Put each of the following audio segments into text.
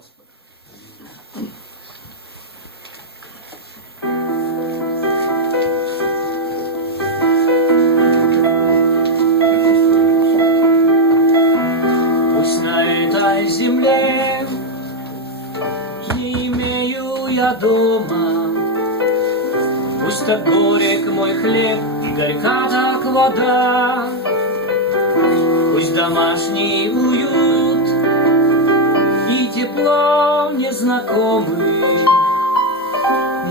Господа. Пусть на этой земле не имею я дома, Пусть так горек мой хлеб и горька так вода, Пусть домашний уют тепло незнакомый,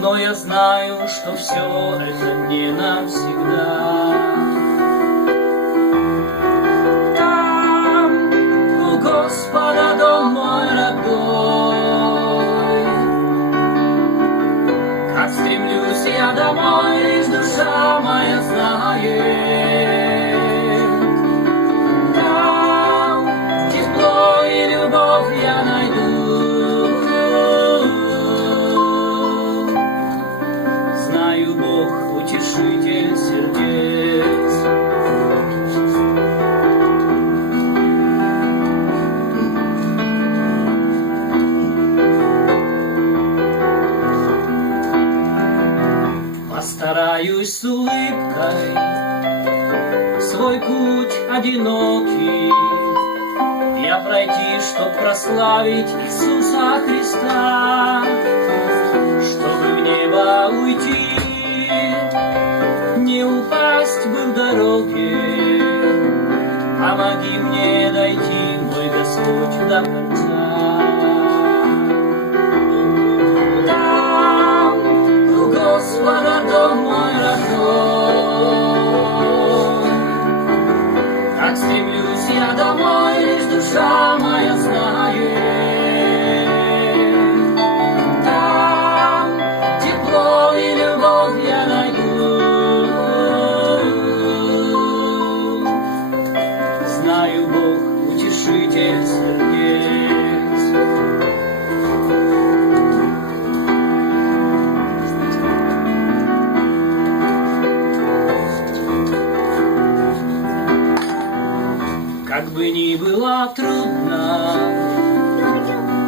Но я знаю, что все это не навсегда. Там у Господа дом мой родной, Как стремлюсь я домой, лишь душа моя знает. Утешитель сердец. Постараюсь с улыбкой. Свой путь одинокий. Я пройти, чтоб прославить Иисуса Христа, Там было трудно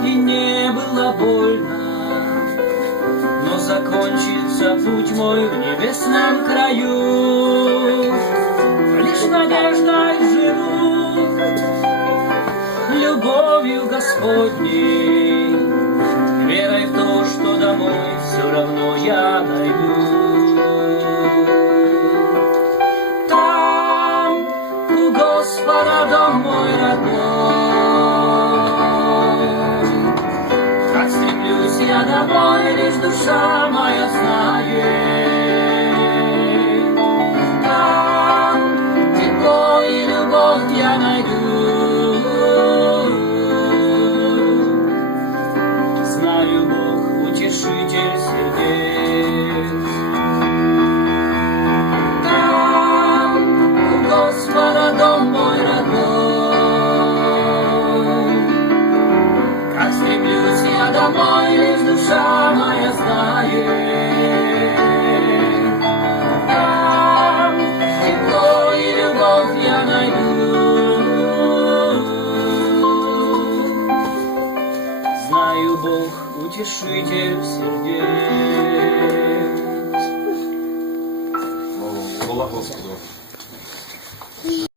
и не было больно, но закончится путь мой в небесном краю. Лишь надеждой живу, любовью Господней, верой в то, что домой все равно я дойду. Родной. Как стремлюсь я